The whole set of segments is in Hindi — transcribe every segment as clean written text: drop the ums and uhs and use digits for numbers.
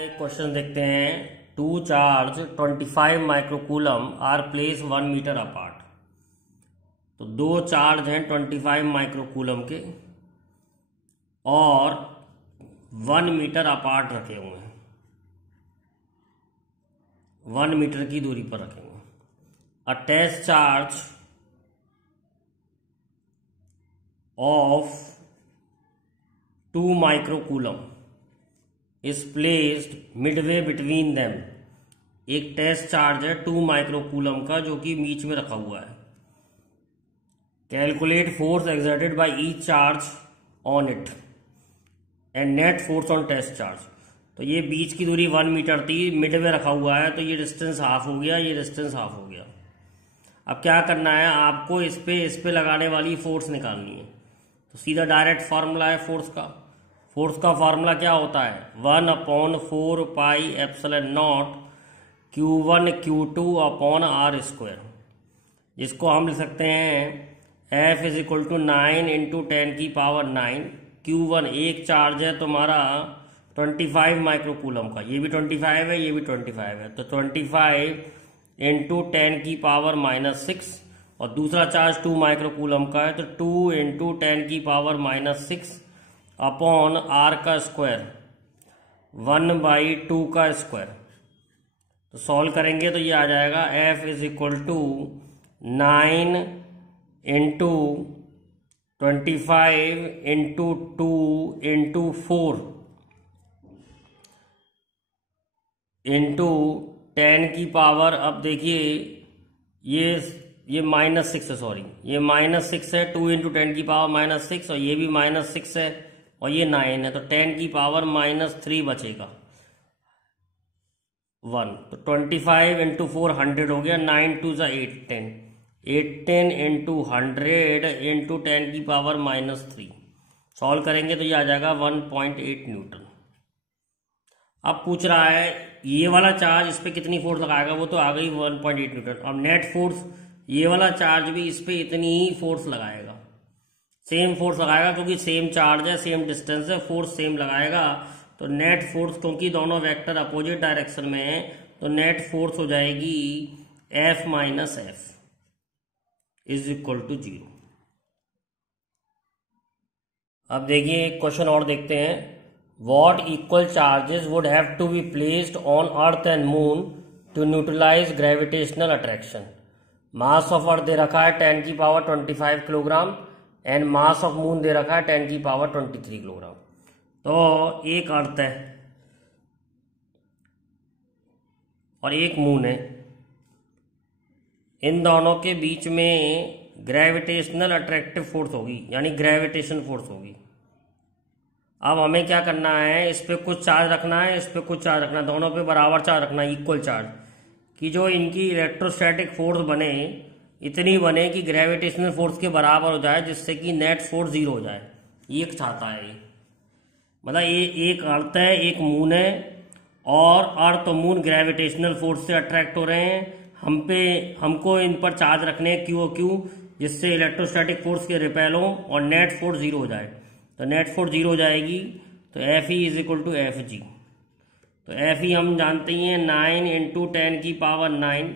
एक क्वेश्चन देखते हैं। Two charge 25 microcoulomb are place 1 metre apart. तो दो चार्ज हैं 25 माइक्रोकूलम के और 1 मीटर अपार्ट रखे हुए हैं, 1 मीटर की दूरी पर रखे हुए हैं। A test charge of 2 microcoulomb is placed midway between them. एक टेस्ट चार्ज है 2 माइक्रोकूलम का जो कि बीच में रखा हुआ है। Calculate force exerted by each charge on it and net force on test charge. तो ये बीच की दूरी 1 मीटर थी, मिड में रखा हुआ है, तो ये डिस्टेंस हाफ हो गया, ये डिस्टेंस हाफ हो गया। अब क्या करना है आपको, इस पे लगाने वाली फोर्स निकालनी है। तो सीधा डायरेक्ट फार्मूला है फोर्स का। फोर्स का फार्मूला क्या होता है, 1/4 pi epsilon naught Q1 Q2 upon R square, जिसको हम लिख सकते हैं F is equal to 9 into 10 की पावर 9। Q1 एक चार्ज है तुम्हारा 25 माइक्रोकूलम का, ये भी 25 है, ये भी 25 है, तो 25 इंटू 10 की पावर -6। और दूसरा चार्ज 2 माइक्रोकूलम का है, तो 2 इंटू 10 की पावर -6 अपॉन R का स्क्वायर 1/2 का स्क्वायर। तो सॉल्व करेंगे तो ये आ जाएगा F is equal to 9 into 25 into 2 into 4 into 10 की पावर, अब देखिए ये -6 है, सॉरी ये -6 है, 2 इंटू 10 की पावर -6, और ये भी -6 है, और ये 9 है, तो 10 की पावर -3 बचेगा 1। तो 25 इंटू 4 100 हो गया, 9 2 ज़ा 810 इंटू 100 इंटू 10 की पावर -3। सॉल्व करेंगे तो ये आ जाएगा 1.8 न्यूटन। अब पूछ रहा है ये वाला चार्ज इस पे कितनी फोर्स लगाएगा, वो तो आ गई 1.8 न्यूटन। अब नेट फोर्स ये वाला चार्ज भी इस पे इतनी ही फोर्स लगाएगा, सेम फोर्स लगाएगा, क्योंकि सेम चार्ज है, सेम डिस्टेंस है, फोर्स सेम लगाएगा। तो नेट फोर्स, क्योंकि दोनों वेक्टर अपोजिट डायरेक्शन में है, तो नेट फोर्स हो जाएगी F minus F is equal to 0। अब देखिए एक क्वेश्चन और देखते हैं। What equal charges would have to be placed on earth and moon to neutralise gravitational attraction. Mass of earth दे रखा है 10 की power 25 kilogram and mass of moon दे रखा है 10 की पावर 23 किलोग्राम। तो एक अर्थ है और एक मून है, इन दोनों के बीच में ग्रेविटेशनल अट्रैक्टिव फोर्स होगी, यानी ग्रेविटेशन फोर्स होगी। अब हमें क्या करना है, इस पे कुछ चार्ज रखना है, इस पे कुछ चार्ज रखना है, दोनों पे बराबर चार्ज रखना है, इक्वल चार्ज, कि जो इनकी इलेक्ट्रोस्टैटिक फोर्स बने इतनी बने कि ग्रेविटेशनल फोर्स के बराबर हो जाए, जिससे कि नेट फोर्स 0 हो जाए। ये चाहता है ये, मतलब ये एक अर्थ है, एक मून है, और अर्थ और मून ग्रेविटेशनल फोर्स से अट्रैक्ट हो रहे हैं। हमको इन पर चार्ज रखने हैं Q और Q, जिससे इलेक्ट्रोस्टैटिक फोर्स के रिपेल हो और नेट फोर्स 0 हो जाए। तो नेट फोर्स 0 हो जाएगी, तो Fe is equal to Fg। तो Fe हम जानते ही हैं 9 इंटू 10 की पावर 9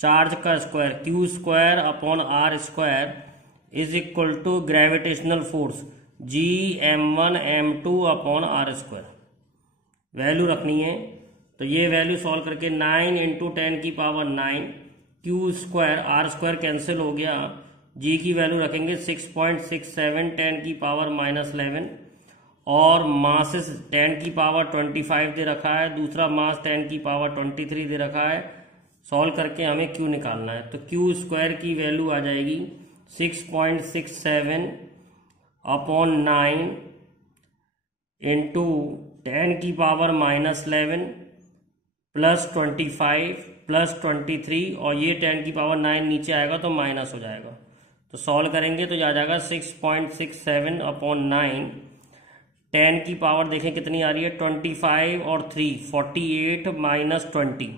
चार्ज का square Q square upon R square is equal to gravitational force G m1 m2 upon R square. Value रखनी है, तो ये वैल्यू सॉल्व करके 9 इंटू 10 की power 9 Q square R square cancel हो गया, G की वैल्यू रखेंगे 6.67 10 की पावर -11, और मासेस 10 की पावर 25 दे रखा है, दूसरा मास 10 की पावर 23 दे रखा है। सॉल्व करके हमें Q निकालना है, तो Q स्क्वायर की वैल्यू आ जाएगी 6.67 अपॉन 9 इंटू 10 की पावर -11 प्लस 25 प्लस 23, और ये 10 की पावर 9 नीचे आएगा तो माइनस हो जाएगा। तो सॉल्व करेंगे तो आ जाएगा 6.67 अपॉन 9, 10 की पावर देखें कितनी आ रही है, 25 और 3 48 माइनस 20,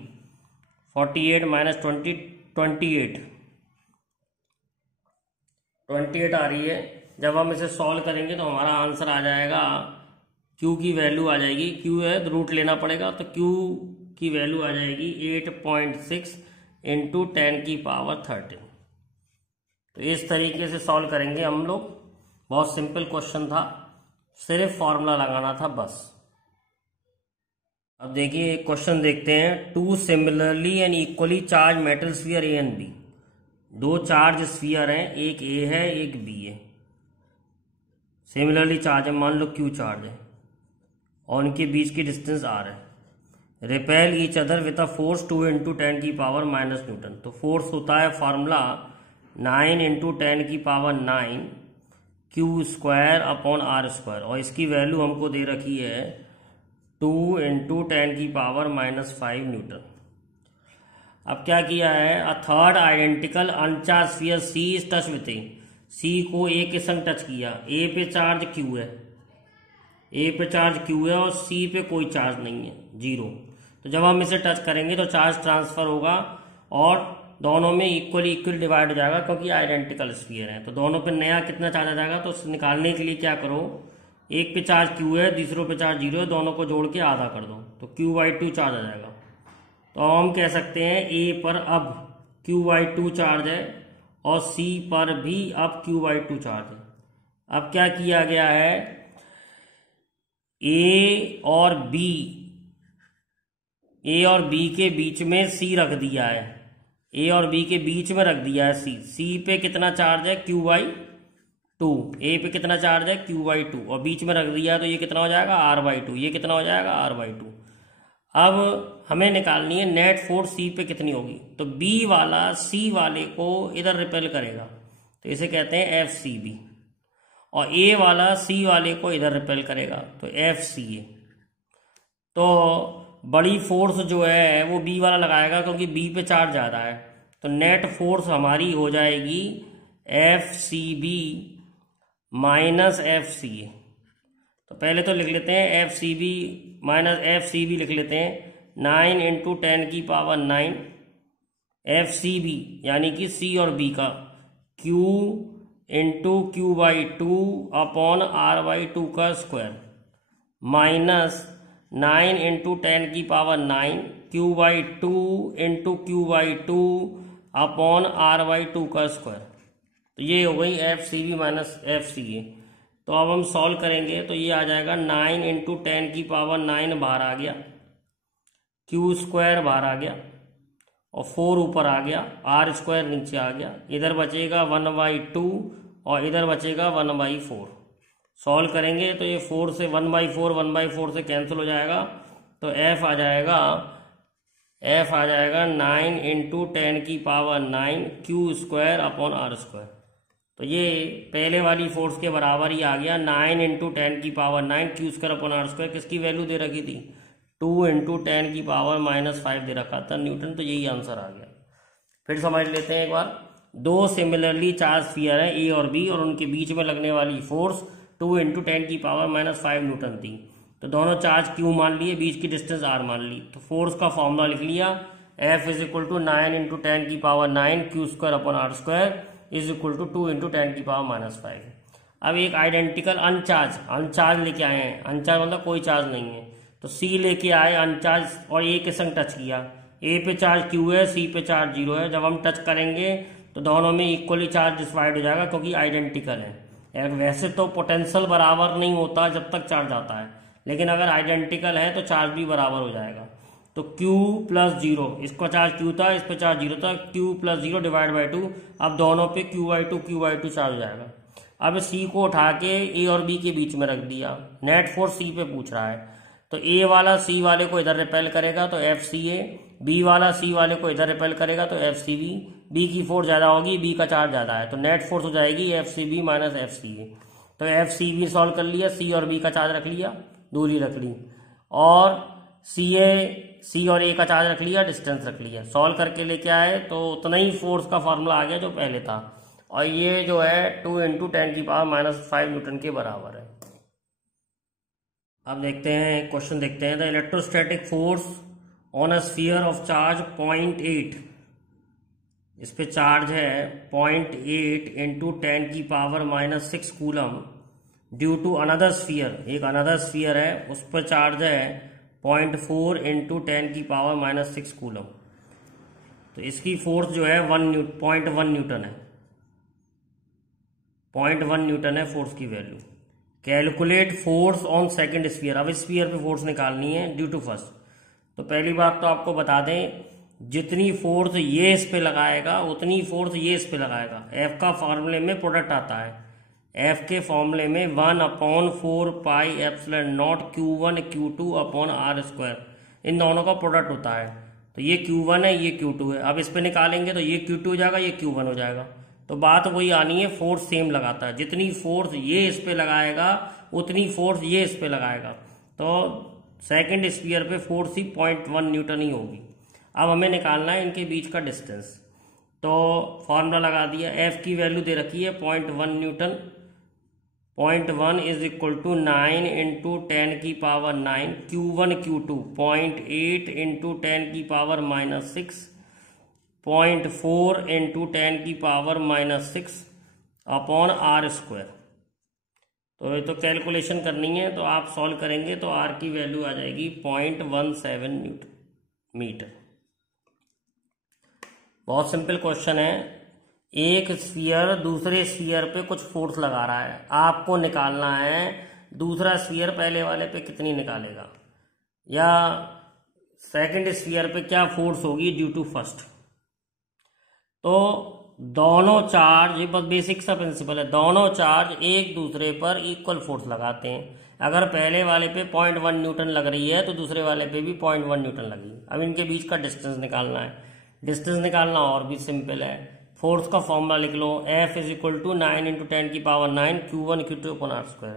48 माइनस 20 28 आ रही है। जब हम इसे सॉल्व करेंगे तो हमारा आंसर आ जाएगा क्यू की वैल्यू आ जाएगी, क्यू है तो रूट लेना पड़ेगा, तो क्यू की वैल्यू आ जाएगी 8.6 इंटू 10⁻13। तो इस तरीके से सॉल्व करेंगे हम लोग। बहुत सिंपल क्वेश्चन था, सिर्फ फॉर्मूला लगाना था बस। अब देखिए एक क्वेश्चन देखते हैं। 2 similarly and equally charge metal sphere A and B. 2 charge sphere हैं, एक ए है एक बी है, सिमिलरली चार्ज है, मान लो क्यू चार्ज है, और उनके बीच की डिस्टेंस आर है। Repel each other with a force 2 into 10⁻⁻ newton. तो फोर्स होता है formula 9 into 10⁻9 Q square upon R square, और इसकी वैल्यू हमको दे रखी है 2 इंटू 10⁻⁻5 न्यूटन। अब क्या किया है, a third identical uncharge sphere C is touch with A. C को ए के संग टच किया, ए पे चार्ज क्यू है, ए पे चार्ज क्यू है और सी पे कोई चार्ज नहीं है, 0। तो जब हम इसे टच करेंगे तो चार्ज ट्रांसफर होगा और दोनों में इक्वल डिवाइड हो जाएगा, क्योंकि आइडेंटिकल स्फीयर है। तो दोनों पे नया कितना चार्ज आ जाएगा, तो निकालने के लिए क्या करो, एक पे चार्ज क्यू है, दूसरों पे चार्ज 0 है, दोनों को जोड़ के आधा कर दो, तो Q/2 चार्ज आ जाएगा। तो हम कह सकते हैं ए पर अब Q/2 चार्ज है और सी पर भी अब Q/2 चार्ज है। अब क्या किया गया है, ए और बी के बीच में सी रख दिया है, ए और बी के बीच में रख दिया है सी पे कितना चार्ज है, Q/2, ए पे कितना चार्ज है, Q/2, और बीच में रख दिया है, तो ये कितना हो जाएगा, R/2, ये कितना हो जाएगा, R/2। अब हमें निकालनी है नेट फोर्स सी पे कितनी होगी। तो बी वाला सी वाले को इधर रिपेल करेगा, तो इसे कहते हैं FCB, और ए वाला सी वाले को इधर रिपेल करेगा, तो FCA। तो बड़ी फोर्स जो है वो बी वाला लगाएगा, क्योंकि बी पे चार्ज ज़्यादा है। तो नेट फोर्स हमारी हो जाएगी FCB माइनस FCA। तो पहले तो लिख लेते हैं FCB माइनस FCB लिख लेते हैं, 9 इंटू 10⁻9 FCB यानी कि सी और बी का Q into Q/2 upon R/2 का square, minus 9 into 10⁻9 Q/2 into Q/2 upon R/2 का स्क्वायर। तो ये हो गई FCB माइनस FCA। तो अब हम सॉल्व करेंगे तो ये आ जाएगा 9 इंटू 10⁻9 बाहर आ गया, Q स्क्वायर बाहर आ गया, और 4 ऊपर आ गया, R स्क्वायर नीचे आ गया, इधर बचेगा 1/2 और इधर बचेगा 1/4। सॉल्व करेंगे तो ये 4 से 1/4 से कैंसिल हो जाएगा, तो F आ जाएगा 9 into 10⁻9 Q square upon R square. तो ये पहले वाली फोर्स के बराबर ही आ गया, 9 into 10⁻9 Q square upon R square. किसकी वैल्यू दे रखी थी, 2 इंटू 10⁻⁻5 दे रखा था न्यूटन। तो यही आंसर आ गया। फिर समझ लेते हैं एक बार। 2 सिमिलरली चार्ज स्फीयर है ए और बी, और उनके बीच में लगने वाली फोर्स 2 इंटू 10⁻⁻5 न्यूटन थी। तो दोनों चार्ज Q मान लिए, बीच की डिस्टेंस R मान ली। तो फोर्स का फॉर्मूला लिख लिया, F is equal to 9 into 10⁻9 Q square upon R square is equal to 2 into 10⁻⁻5। अब एक आइडेंटिकल अनचार्ज लेके आए हैं। अनचार्ज मतलब कोई चार्ज नहीं है, तो C लेके आए अनचार्ज और ए के संग टच किया। ए पे चार्ज Q है, सी पे चार्ज 0 है। जब हम टच करेंगे तो दोनों में इक्वली चार्ज डिवाइड हो जाएगा, क्योंकि आइडेंटिकल है। वैसे तो पोटेंशियल बराबर नहीं होता जब तक चार्ज आता है, लेकिन अगर आइडेंटिकल है तो चार्ज भी बराबर हो जाएगा। तो Q प्लस 0, इसका चार्ज Q था, इस पर चार्ज 0 था, Q प्लस 0 डिवाइड बाई 2। अब दोनों पे Q/2 चार्ज हो जाएगा। अब C को उठा के A और B के बीच में रख दिया। नेट फोर्स C पे पूछ रहा है, तो A वाला C वाले को इधर रिपेल करेगा, तो FCA। B वाला C वाले को इधर रिपेल करेगा, तो FCB। B की फोर्स ज़्यादा होगी, B का चार्ज ज़्यादा है, तो नेट फोर्स हो जाएगी FCB माइनस FCA। तो FCB सॉल्व कर लिया, C और B का चार्ज रख लिया, दूरी रख ली, और C और A का चार्ज रख लिया, डिस्टेंस रख लिया। सॉल्व करके लेके आए तो उतना ही फोर्स का फॉर्मूला आ गया जो पहले था, और ये जो है 2 इंटू 10⁻�5 न्यूटन के बराबर है। अब देखते हैं क्वेश्चन देखते हैं। The electrostatic force on a sphere of charge 0.8, इस पे चार्ज है 0.8 into 10⁻⁻6 coulomb due to another sphere, एक अनदर स्फीयर है उस पर चार्ज है 0.4 इंटू 10⁻⁻6 कूलम। तो इसकी फोर्स जो है 0.1 न्यूटन है, 0.1 न्यूटन है फोर्स की value. Calculate force on second sphere, अब स्फीयर पे फोर्स निकालनी है ड्यू टू फर्स्ट। तो पहली बात तो आपको बता दें, जितनी फोर्स ये इस पे लगाएगा उतनी फोर्स ये इस पे लगाएगा। एफ का फॉर्मूले में प्रोडक्ट आता है, एफ के फॉर्मूले में 1/4 pi epsilon naught Q1 Q2 upon R², इन दोनों का प्रोडक्ट होता है। तो ये Q1 है, ये Q2 है। अब इस पे निकालेंगे तो ये Q2 हो जाएगा, ये Q1 हो जाएगा। तो बात वही आनी है, फोर्स सेम लगाता है, जितनी फोर्स ये इस पे लगाएगा उतनी फोर्स ये इस पे लगाएगा। तो सेकंड स्फीयर पे फोर्स ही 0.1 न्यूटन ही होगी। अब हमें निकालना है इनके बीच का डिस्टेंस। तो फॉर्मूला लगा दिया, एफ की वैल्यू दे रखी है 0.1 न्यूटन। 0.1 is equal to 9 into 10⁻⁹, Q1 Q2 0.8 into 10⁻⁻6, 0.4 into 10⁻⁻6 upon R²। तो ये तो कैलकुलेशन करनी है, तो आप सॉल्व करेंगे तो R की वैल्यू आ जाएगी 0.17 मीटर। बहुत सिंपल क्वेश्चन है। एक स्फीयर दूसरे स्फीयर पे कुछ फोर्स लगा रहा है, आपको निकालना है दूसरा स्फीयर पहले वाले पे कितनी निकालेगा, या सेकंड स्फीयर पे क्या फोर्स होगी ड्यू टू फर्स्ट। तो दोनों चार्ज, ये बस बेसिक सा प्रिंसिपल है, दोनों चार्ज एक दूसरे पर इक्वल फोर्स लगाते हैं। अगर पहले वाले पे 0.1 न्यूटन लग रही है तो दूसरे वाले पे भी 0.1 न्यूटन लगेगी। अब इनके बीच का डिस्टेंस निकालना है। डिस्टेंस निकालना और भी सिंपल है, फोर्स का फॉर्मूला लिख लो, F is equal to 9 into 10⁻⁹ Q1 Q2 upon R²।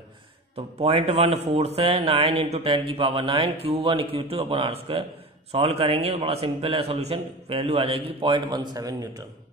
तो 0.1 फोर्स है, 9 into 10⁻⁹ Q1 Q2 upon R²। Solve करेंगे तो बड़ा सिंपल है सोल्यूशन, वैल्यू आ जाएगी 0.17 न्यूटन।